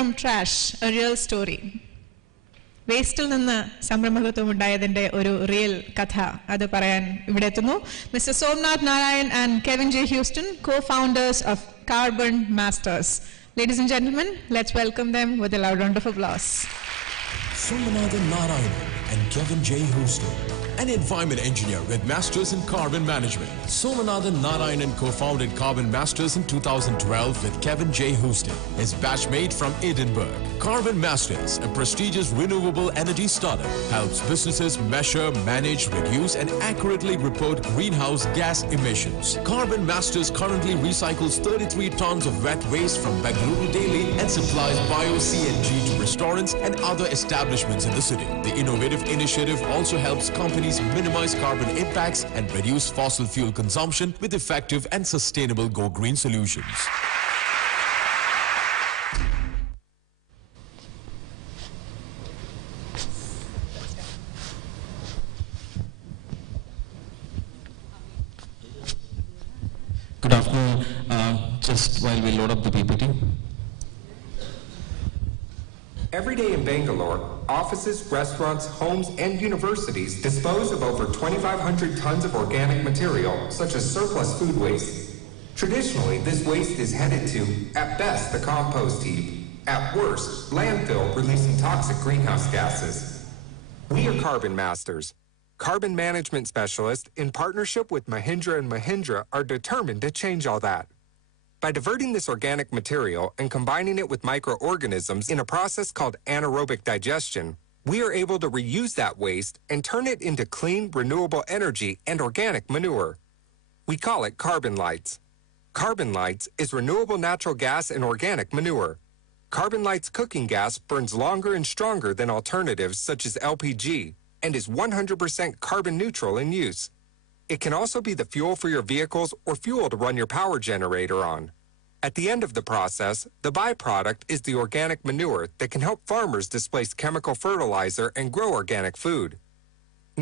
From trash, a real story. വേസ്റ്റിൽ നിന്ന് സംരംഭകത്വം ഉണ്ടായതിന്റെ ഒരു real കഥ അത് പറയാൻ ഇവിടെ എത്തുന്നു mister Somnath Narayan and Kevin J Houston, co-founders of Carbon Masters. Ladies and gentlemen, let's welcome them with a loud round of applause. Somanathan Narayan and Kevin J. Houston, an environment engineer with Masters in Carbon Management. Somanathan Narayan co-founded Carbon Masters in 2012 with Kevin J. Houston, his batchmate from Edinburgh. Carbon Masters, a prestigious renewable energy startup, helps businesses measure, manage, reduce and accurately report greenhouse gas emissions. Carbon Masters currently recycles 33 tons of wet waste from Bengaluru daily and supplies bio-CNG to restaurants and other establishments in the city. The innovative initiative also helps companies minimize carbon impacts and reduce fossil fuel consumption with effective and sustainable Go Green solutions. Good afternoon. Just while we load up the PPT. Every day in Bangalore, offices, restaurants, homes, and universities dispose of over 2,500 tons of organic material, such as surplus food waste. Traditionally, this waste is headed to, at best, the compost heap, at worst, landfill, releasing toxic greenhouse gases. We are Carbon Masters, carbon management specialists in partnership with Mahindra & Mahindra are determined to change all that. By diverting this organic material and combining it with microorganisms in a process called anaerobic digestion, we are able to reuse that waste and turn it into clean, renewable energy and organic manure. We call it Carbon Lights. Carbon Lights is renewable natural gas and organic manure. Carbon Lights cooking gas burns longer and stronger than alternatives such as LPG and is 100% carbon neutral in use. It can also be the fuel for your vehicles or fuel to run your power generator on. At the end of the process, the byproduct is the organic manure that can help farmers displace chemical fertilizer and grow organic food.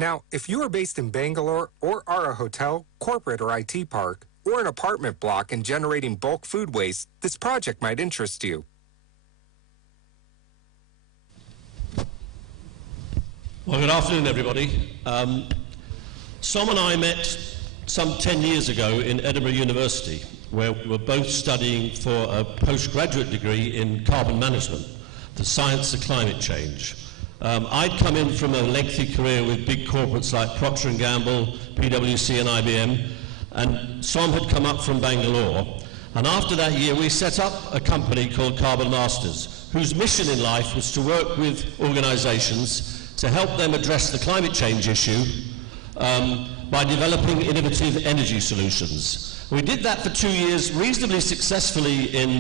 Now, if you are based in Bangalore or are a hotel, corporate or IT park, or an apartment block and generating bulk food waste, this project might interest you. Well, good afternoon, everybody. Som and I met some 10 years ago in Edinburgh University, where we were both studying for a postgraduate degree in carbon management, the science of climate change. I'd come in from a lengthy career with big corporates like Procter & Gamble, PwC and IBM, and Som had come up from Bangalore. And after that year, we set up a company called Carbon Masters, whose mission in life was to work with organizations to help them address the climate change issue by developing innovative energy solutions. We did that for 2 years reasonably successfully in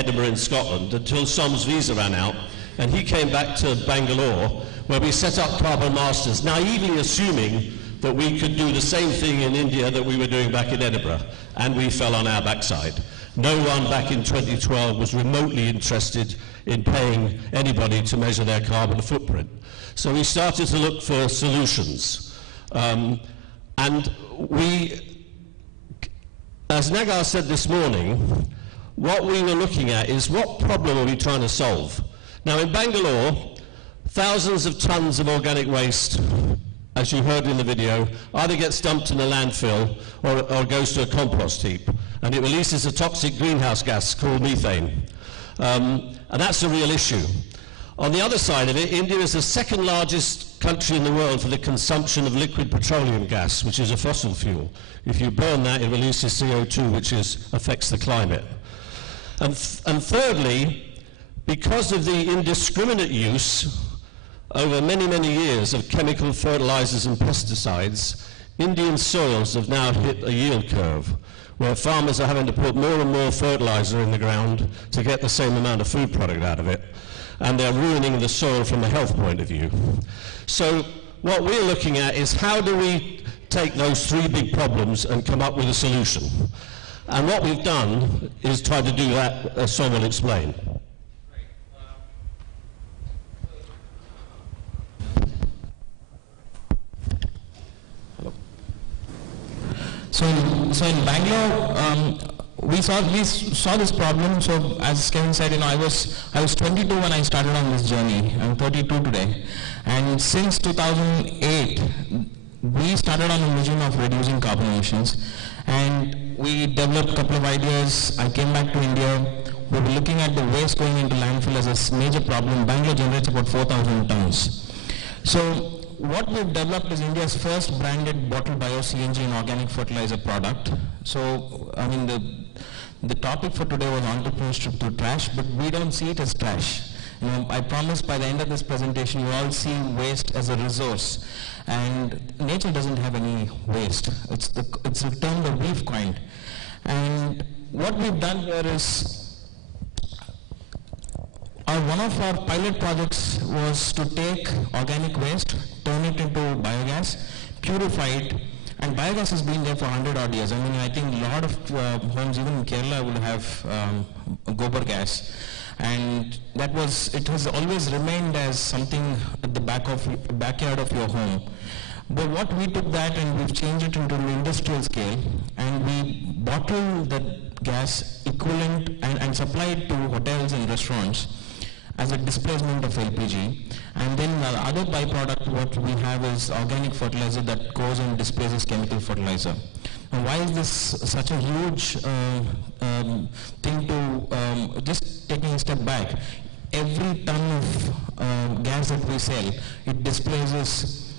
Edinburgh in Scotland until Som's visa ran out and he came back to Bangalore where we set up Carbon Masters, naively assuming that we could do the same thing in India that we were doing back in Edinburgh, and we fell on our backside. No one back in 2012 was remotely interested in paying anybody to measure their carbon footprint. So we started to look for solutions. And we, as Nagar said this morning, what we were looking at is what problem are we trying to solve? Now in Bangalore, thousands of tons of organic waste, as you heard in the video, either gets dumped in a landfill or goes to a compost heap, and it releases a toxic greenhouse gas called methane. And that's a real issue. On the other side of it, India is the second largest country in the world for the consumption of liquid petroleum gas, which is a fossil fuel. If you burn that, it releases CO2, which affects the climate. And thirdly, because of the indiscriminate use over many, many years of chemical fertilizers and pesticides, Indian soils have now hit a yield curve where farmers are having to put more and more fertilizer in the ground to get the same amount of food product out of it. And they're ruining the soil from a health point of view. So what we're looking at is how do we take those three big problems and come up with a solution? And what we've done is try to do that, as Som will explain. So in Bangalore, we saw this problem. So as Kevin said, I was 22 when I started on this journey. I'm 32 today, and since 2008 we started on a mission of reducing carbon emissions, and we developed a couple of ideas. I came back to India. We were looking at the waste going into landfill as a major problem. Bangalore generates about 4,000 tons. So what we've developed is India's first branded bottled bio-CNG and organic fertilizer product. So, I mean, the topic for today was entrepreneurship through trash, but we don't see it as trash. I promise by the end of this presentation, you all see waste as a resource. And nature doesn't have any waste. It's a term that we've coined. And what we've done here is, one of our pilot projects was to take organic waste, turn it into biogas, purify it, and biogas has been there for 100 odd years. I mean, I think a lot of homes, even in Kerala, will have gobar gas. And it has always remained as something at the backyard of your home. But what we took that and we've changed it into an industrial scale, and we bottle that gas equivalent and supply it to hotels and restaurants as a displacement of LPG. And then the other byproduct what we have is organic fertilizer that goes and displaces chemical fertilizer. Now, why is this such a huge thing to, just taking a step back, every ton of gas that we sell, it displaces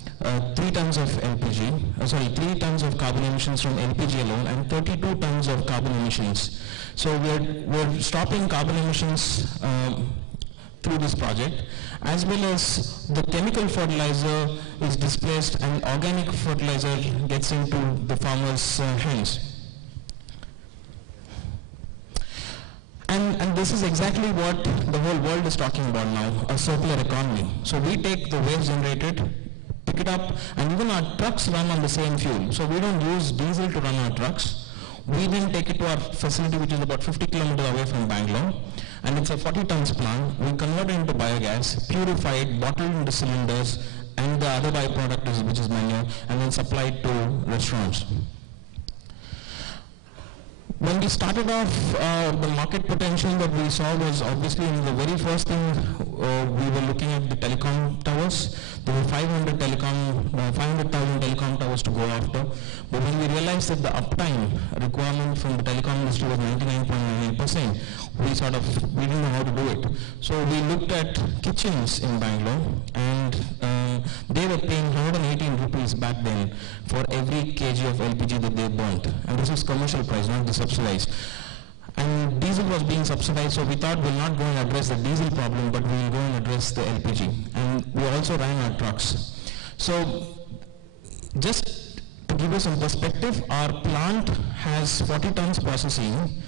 3 tons of 3 tons of carbon emissions from LPG alone and 32 tons of carbon emissions. So we're stopping carbon emissions through this project, as well as the chemical fertilizer is displaced and organic fertilizer gets into the farmers' hands. And this is exactly what the whole world is talking about now, a circular economy. So we take the waste generated, pick it up, and even our trucks run on the same fuel. So we don't use diesel to run our trucks. We then take it to our facility, which is about 50 kilometers away from Bangalore, and it's a 40 tons plant. We convert it into biogas, purify it, bottle it into cylinders, and the other byproduct is, which is manure, and then supply it to restaurants. When we started off, the market potential that we saw was obviously, in the very first thing, we were looking at the telecom towers. There were 500,000 telecom towers to go after. But when we realized that the uptime requirement from the telecom industry was 99.98%, we didn't know how to do it. So we looked at kitchens in Bangalore, and they were paying 118 rupees back then for every kg of LPG that they burnt. And this was commercial price, not the subsidized. And diesel was being subsidized, so we thought we'll not go and address the diesel problem, but we'll go and address the LPG. And we also ran our trucks. So just to give you some perspective, our plant has 40 tons processing,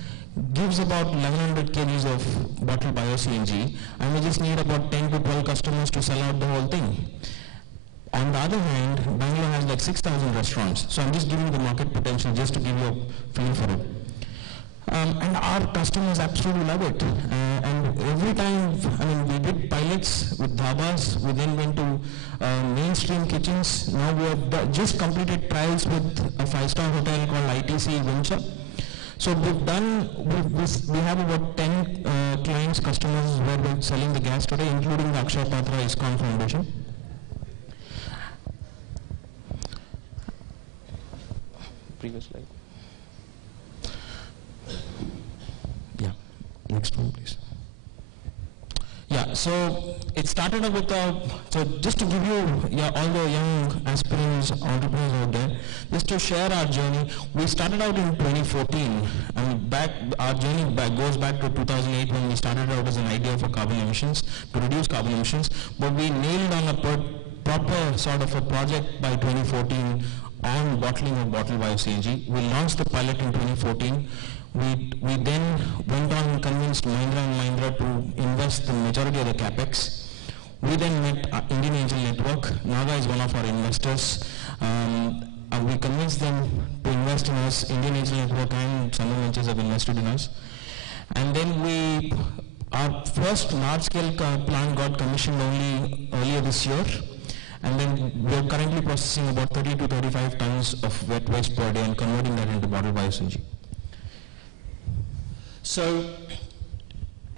gives about 1100 kgs of bottled bio-CNG, and we just need about 10 to 12 customers to sell out the whole thing. On the other hand, Bangalore has like 6,000 restaurants. So I'm just giving the market potential just to give you a feel for it. And our customers absolutely love it. And every time, we did pilots with dhabas, we then went to mainstream kitchens. Now we have just completed trials with a 5-star hotel called ITC Venture. So we have about 10 clients, customers where we're selling the gas today, including the Akshay Patra ISKCON Foundation. Previous slide. Yeah, next one please. Yeah, so it started up with so just to give you all the young aspirants, entrepreneurs out there, just to share our journey. We started out in 2014, and our journey goes back to 2008 when we started out as an idea for carbon emissions, to reduce carbon emissions, but we nailed on a proper sort of a project by 2014 on bottling of bottled bio-CNG. We launched the pilot in 2014. We then went on and convinced Mahindra & Mahindra to invest the majority of the capex. We then met Indian Angel Network. Naga is one of our investors. We convinced them to invest in us. Indian Angel Network and Sandham Ventures have invested in us. And then our first large-scale plant got commissioned only earlier this year. And then we are currently processing about 30 to 35 tons of wet waste per day and converting that into bottled bio-CNG. So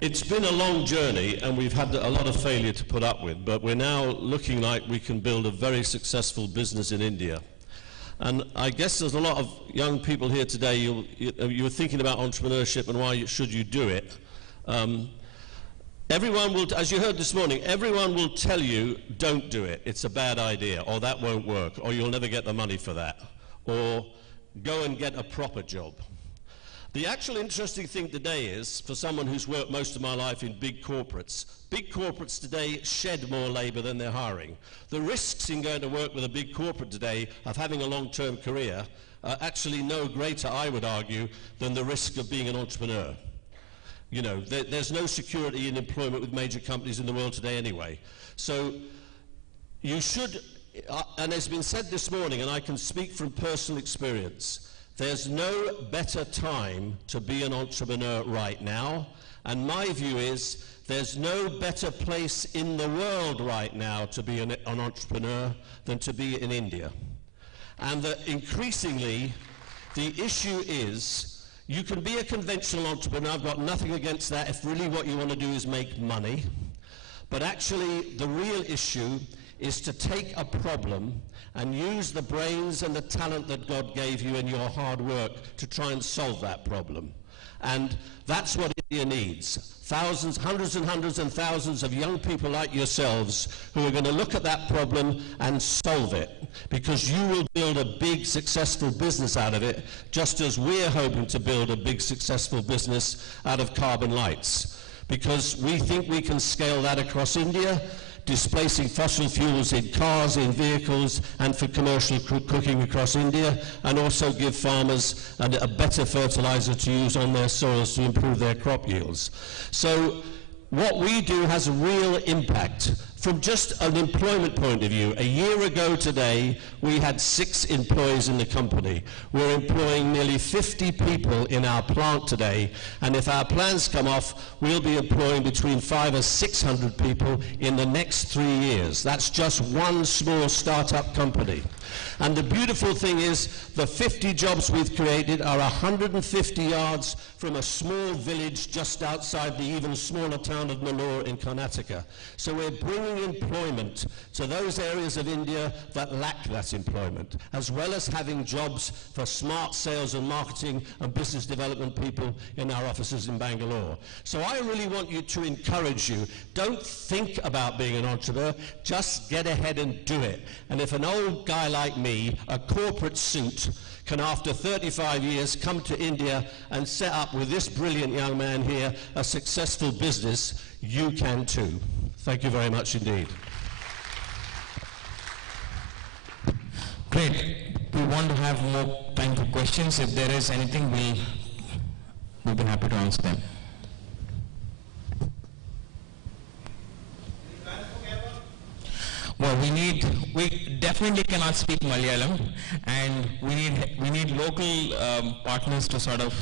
it's been a long journey and we've had a lot of failure to put up with, but we're now looking like we can build a very successful business in India. And I guess there's a lot of young people here today, you were thinking about entrepreneurship and why should you do it. Everyone will, as you heard this morning, everyone will tell you, don't do it, it's a bad idea, or that won't work, or you'll never get the money for that, or go and get a proper job. The actual interesting thing today is, for someone who's worked most of my life in big corporates today shed more labor than they're hiring. The risks in going to work with a big corporate today of having a long-term career are actually no greater, I would argue, than the risk of being an entrepreneur. You know, there's no security in employment with major companies in the world today anyway. So you should, and it's been said this morning, and I can speak from personal experience, there's no better time to be an entrepreneur right now, and my view is there's no better place in the world right now to be an entrepreneur than to be in India. And that increasingly, the issue is, you can be a conventional entrepreneur, I've got nothing against that if really what you want to do is make money, but actually the real issue is to take a problem and use the brains and the talent that God gave you in your hard work to try and solve that problem. And that's what India needs. Thousands, hundreds and hundreds and thousands of young people like yourselves who are going to look at that problem and solve it, because you will build a big successful business out of it, just as we're hoping to build a big successful business out of Carbon Lights, because we think we can scale that across India, displacing fossil fuels in cars, in vehicles, and for commercial cooking across India, and also give farmers a better fertilizer to use on their soils to improve their crop yields. So what we do has a real impact. From just an employment point of view, a year ago today, we had 6 employees in the company. We're employing nearly 50 people in our plant today, and if our plans come off, we'll be employing between 500 and 600 people in the next 3 years. That's just one small startup company. And the beautiful thing is, the 50 jobs we've created are 150 yards from a small village just outside the even smaller town of Nellore in Karnataka. So we're bringing employment to those areas of India that lack that employment, as well as having jobs for smart sales and marketing and business development people in our offices in Bangalore. So I really want you to encourage you, don't think about being an entrepreneur, just get ahead and do it. And if an old guy like me, a corporate suit, can after 35 years come to India and set up with this brilliant young man here a successful business, you can too. Thank you very much indeed. Great. We want to have more time for questions. If there is anything, we'll be happy to answer them. Well, we definitely cannot speak Malayalam, and we need local partners to sort of,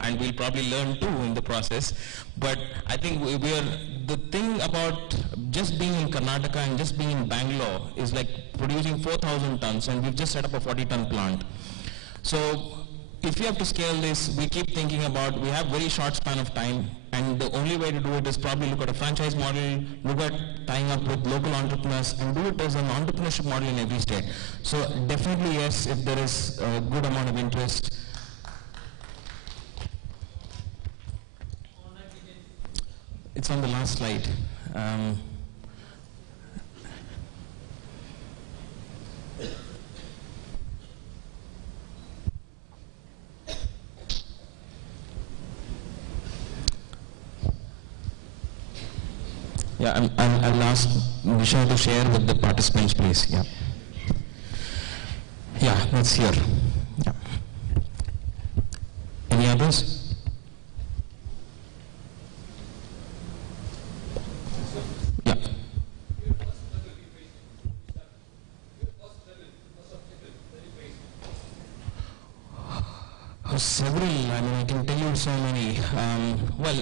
and we'll probably learn too in the process. But I think the thing about just being in Karnataka and just being in Bangalore is like producing 4,000 tons, and we've just set up a 40-ton plant. So if you have to scale this, we keep thinking about, we have very short span of time, and the only way to do it is probably look at a franchise model, look at tying up with local entrepreneurs, and do it as an entrepreneurship model in every state. So definitely yes, if there is a good amount of interest. It's on the last slide. Yeah, I'll ask Nisha to share with the participants, please. Yeah. Yeah, that's here. Yeah. Any others? Yeah. Several, I mean, I can tell you so many. Well,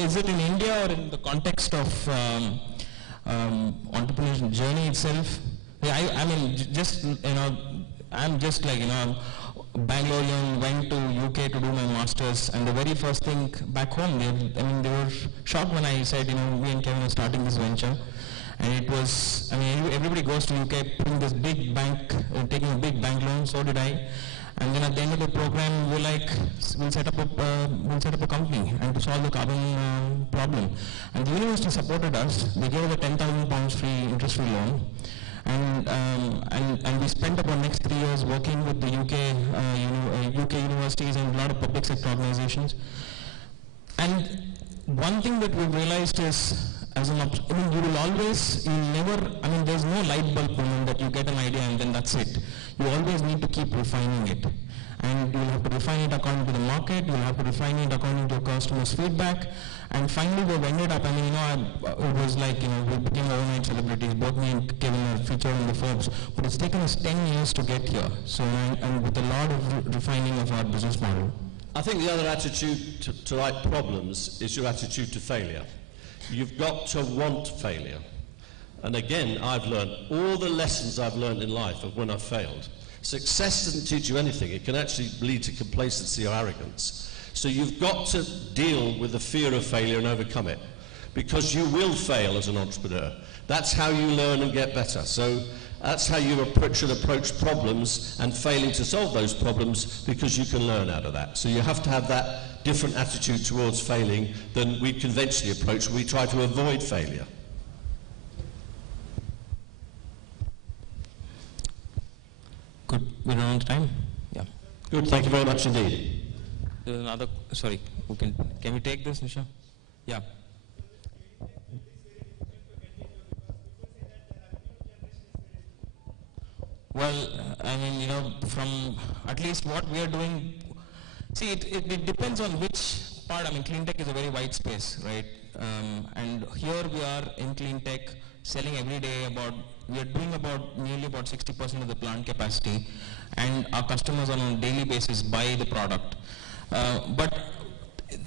is it in India or in the context of entrepreneurship journey itself? Yeah, I'm just like, Bangalore, went to UK to do my masters, and the very first thing back home, they were shocked when I said, we and Kevin are starting this venture. And it was, everybody goes to UK putting this big bank, taking a big bank loan, so did I. And then at the end of the program, we'll set up a company and to solve the carbon problem. And the university supported us. They gave us a £10,000 free interest-free loan. And we spent about next 3 years working with the UK universities and a lot of public sector organizations. And one thing that we've realized is, there's no light bulb moment that you get an idea and then that's it. You always need to keep refining it. And you'll have to refine it according to the market, you'll have to refine it according to your customers' feedback. And finally we've ended up, it was like, we became overnight celebrities. Both me and Kevin are featured in the Forbes. But it's taken us 10 years to get here. So, and with a lot of refining of our business model. I think the other attitude to like problems is your attitude to failure. You've got to want failure. And again, I've learned all the lessons I've learned in life of when I've failed. Success doesn't teach you anything. It can actually lead to complacency or arrogance. So you've got to deal with the fear of failure and overcome it. Because you will fail as an entrepreneur. That's how you learn and get better. So that's how you should approach problems and failing to solve those problems, because you can learn out of that. So you have to have that different attitude towards failing than we conventionally approach. We try to avoid failure. Good. We're on time? Yeah. Good. Thank you very much indeed. There's another, sorry, can we take this, Nisha? Yeah. Well, from at least what we are doing, see, it depends on which part. Clean tech is a very wide space, right? And here we are in clean tech, selling every day we are doing nearly about 60% of the plant capacity, and our customers on a daily basis buy the product. But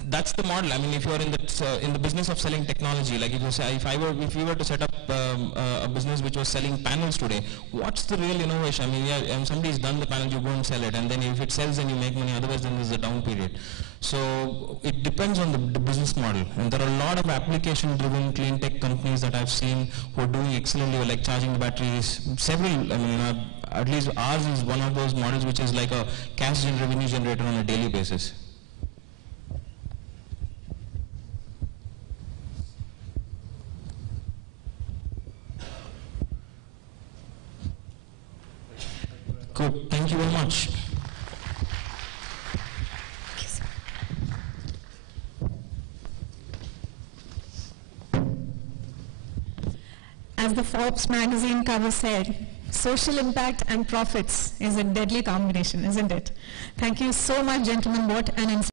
that's the model. If you're in the business of selling technology, like if we were to set up a business which was selling panels today, what's the real innovation? Somebody's done the panel, you go and sell it, and then if it sells, then you make money. Otherwise, then there's a down period. So it depends on the business model. And there are a lot of application-driven clean tech companies that I've seen who are doing excellently, like charging the batteries. Several. At least ours is one of those models which is like a cash and revenue generator on a daily basis. Good. Thank you very much. As the Forbes magazine cover said, social impact and profits is a deadly combination, isn't it? Thank you so much, gentlemen. What an